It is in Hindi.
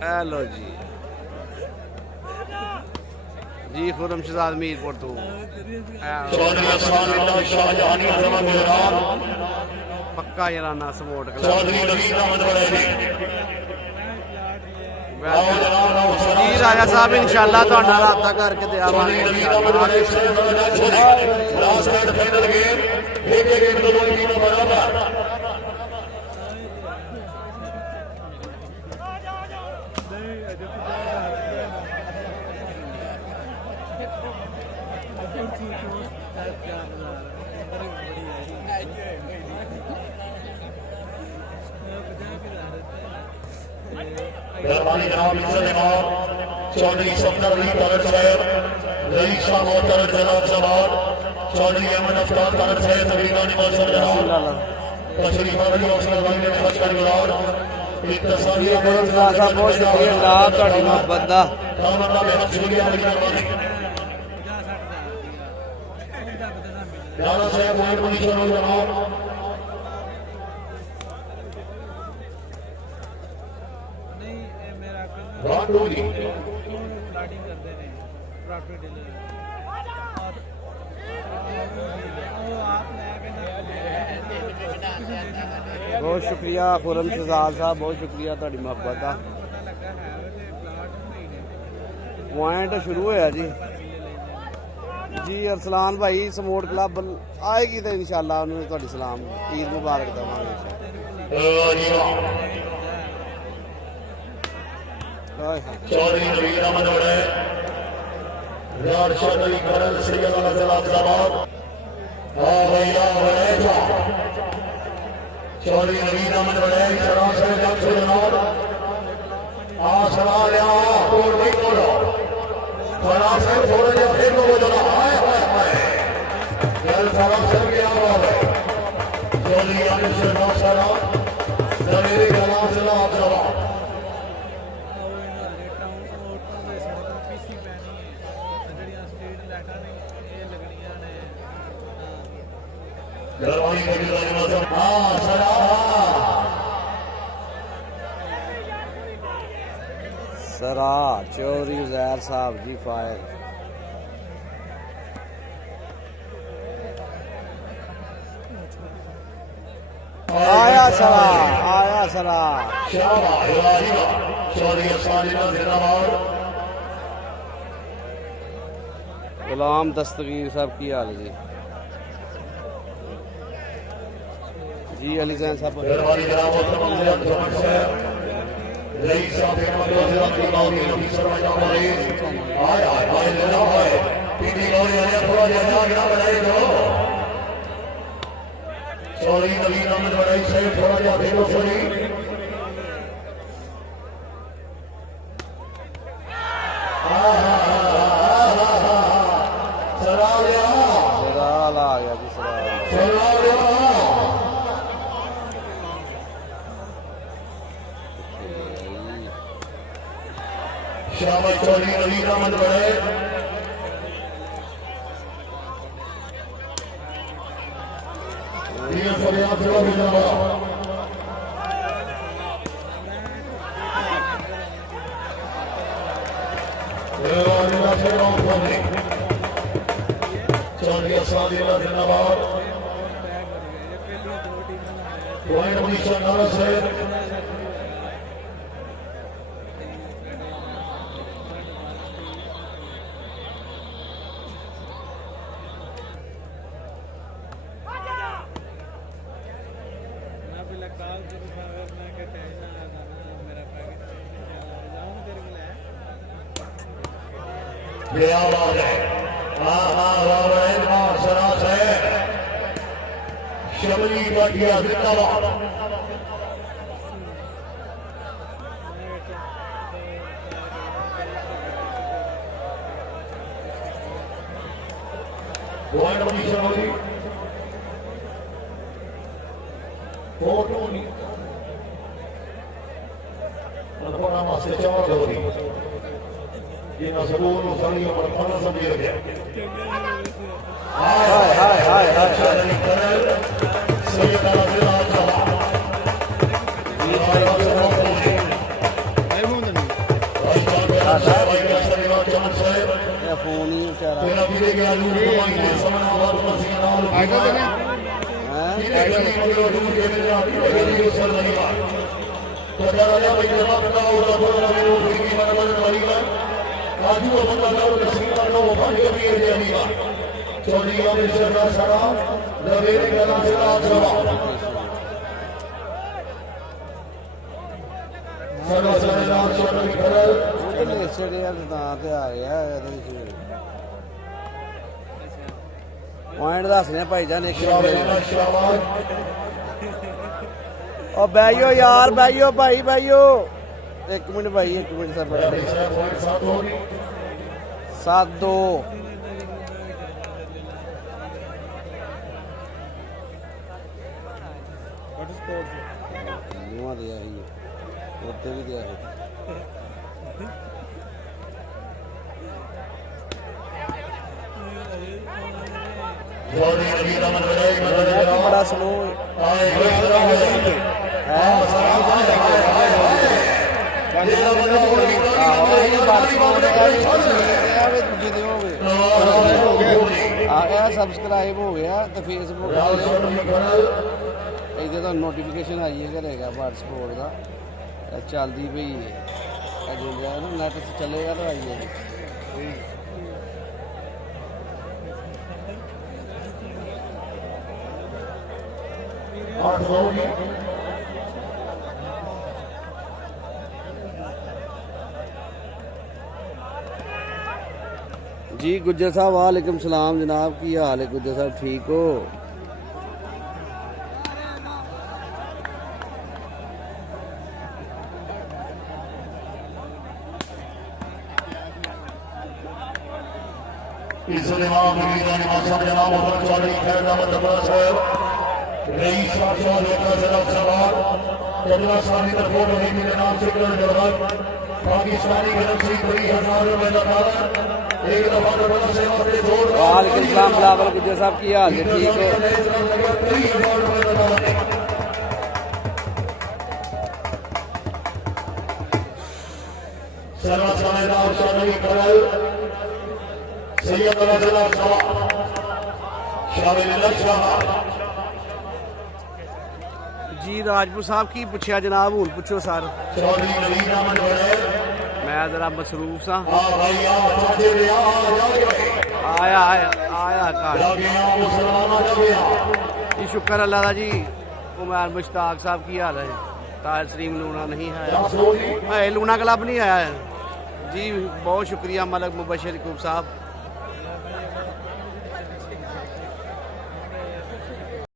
हेलो जी खुरम शहजाद मीरपुर तो पक्का याराना सपोर्ट जी राजा साहब इंशाल्लाह तो राबता करके मेहरबानी जनाब इज्जत इमाम चौधरी सफदर अली तारक साहब रईस शाह मोहतर जनाब सवार चौधरी अहमद अफ्तार तारक साहब तकरीबन निवास जनाब तशरीफ अली हौसला अफजाई ने हज कर गुजार एक तस्वीर बहुत शुक्रिया जनाब ਤੁਹਾਡੀ ਮੁਹੱਬत ਦਾ दामन में हज शुक्रिया बड़ी मेहरबानी राणा साहब पॉइंट पोजीशन हो जनाब राठौड़ी बहुत शुक्रिया खुरम शहजाद साहब बहुत शुक्रिया ਤੁਹਾਡੀ ਮੁਹੱਬਤ ਦਾ पॉइंट शुरू होया जी जी अरसलान भाई समोट क्लब आएगी तो इंशाल्लाह उन्होंने ਤੁਹਾਡੀ सलाम ईद मुबारक देवांगे चौधरी नवीन अहमद बड़े राशद अली करल सैयद अल जलाल चौधरी नवीन अहमद बड़े सरासर जग से जनाब आसरा लिया कोड नहीं कोडो सरासर थोड़े जे फिर को बदला हाय हाय हाय दिल सरासर क्या बात है चौधरी अली शहनाज सरा जमीरी कलाम से जवाब सरा चौधरी उजैर साहब जी फायर आया सरा गुलाम दस्तगीर साहब की हाल जी जी अली जैन साहब चौधरी नवीन अहमद बड़ाई से थोड़ा जा देखो सही सराल आ गया जी शाबाश चौधरी नवीन अहमद बड़े फरियाद जवाब चौधरी असादिल्ला जिंदाबाद पॉइंट पोजीशन नाराज है शबली बाटिया जिंदाबाद पॉइंट पोजीशन होगी फोटो नहीं अनपढ़ा मासे चावल होगी ये ना सबूर सालियों पर फल समझ गया हाय हाय हाय हाय सैयद अली ਸਾਹਿਬ ਭਾਈ ਕਸਰ ਦਾ ਚਮਨ ਸਾਹਿਬ ਇਹ ਫੋਨ ਹੀ ਵਿਚਾਰਾ ਤੇਰਾ ਵੀਰੇ ਗਿਆ ਲੂ ਕਮਾਈ ਦੇ ਸਮਨਾ ਬਾਤ ਮਸੀਹ ਨਾਲ ਆਗਾ ਤੇ ਨਹੀਂ ਹੈ ਇਹ ਗੱਡੀ ਮਗਰ ਦੂਰ ਕੇ ਮੇਰੇ ਆ ਗਈ ਉਹ ਸਰ ਨਹੀਂ ਬਾਤ तो राजा भाई जवाब का होता तो मेरे को की मन मन वाली का आजू वो बंदा का नसीब का नो भाग भी है ये नहीं बात चौधरी का सरदार सारा दवेरे का नाम से आज सवा सरदार सरदार चौधरी खरल ਉਹ ਤੇ ਇਸੇ ਯਾਰ ਤਾਂ ਤੇ ਆ ਗਿਆ ਇਹਦੇ ਵਿੱਚ ਪੁਆਇੰਟ ਦੱਸਨੇ ਭਾਈ ਜਾਨ ਇੱਕ शाबाश शाबाश ਉਹ ਬੈਈਓ ਯਾਰ ਬੈਈਓ ਭਾਈ ਬੈਈਓ ਇੱਕ ਮਿੰਟ ਭਾਈ ਇੱਕ ਮਿੰਟ ਸਰ ਬੜਾ साथ हो 7-2 ਨਿਵਾ ਦਿਆ ਹੀ ਉੱਤੇ ਵੀ ਦਿਆ ਹੈ चौधरी नबी रमन बड़े मदद बड़ा स्लो आए ਸਬਸਕ੍ਰਾਈਬ ਹੋ ਗਿਆ ਤੇ ਫੇਸਬੁੱਕ ਇਹਦੇ ਤਾਂ ਨੋਟੀਫਿਕੇਸ਼ਨ ਆਈ ਹੈ ਕਰੇਗਾ WhatsApp ਦਾ ਇਹ ਚੱਲਦੀ ਪਈ ਹੈ ਅਜੇ ਜਿਹੜਾ ਨਾ ਨੈਟ ਤੇ ਚੱਲੇਗਾ ਤਾਂ ਆਈ ਹੈ जी गुज्जर साहब वालेकुम सलाम जनाब की हाल है गुज्जर साहब ठीक हो इस इमाम नबी निवास जनाब मोहम्मद चौधरी खैर अहमद दबरा साहब रईस शाह लेकर जनाब सवार अगला सानी रिपोर्ट होने के नाम से जवाब पाकिस्तानी गलती 20,000 रुपए लगातार एक दफा दबरा से अपने जोर वालेकुम सलाम बिलावल गुज्जर साहब की हाल है ठीक हो सर्वा समेदार चौधरी करल सैयद रजला सवा शामिल लक्ष्य जी राजपूत साहब की पूछा जनाब हूँ पूछो सर चौधरी नवीन अहमद बड़े मैं जरा मसरूफ सा आ भाई आ चाचे रे आ जागे आया आया आया घर जागे आ मुसलमान जागे आ जी शुक्र अल्लाह का जी उमर मुश्ताक साहब की हाल है ताहिर सलीम लूना नहीं आया सोनी लूना क्लब नहीं आया है जी बहुत शुक्रिया मलक मुबशर यकूब साहब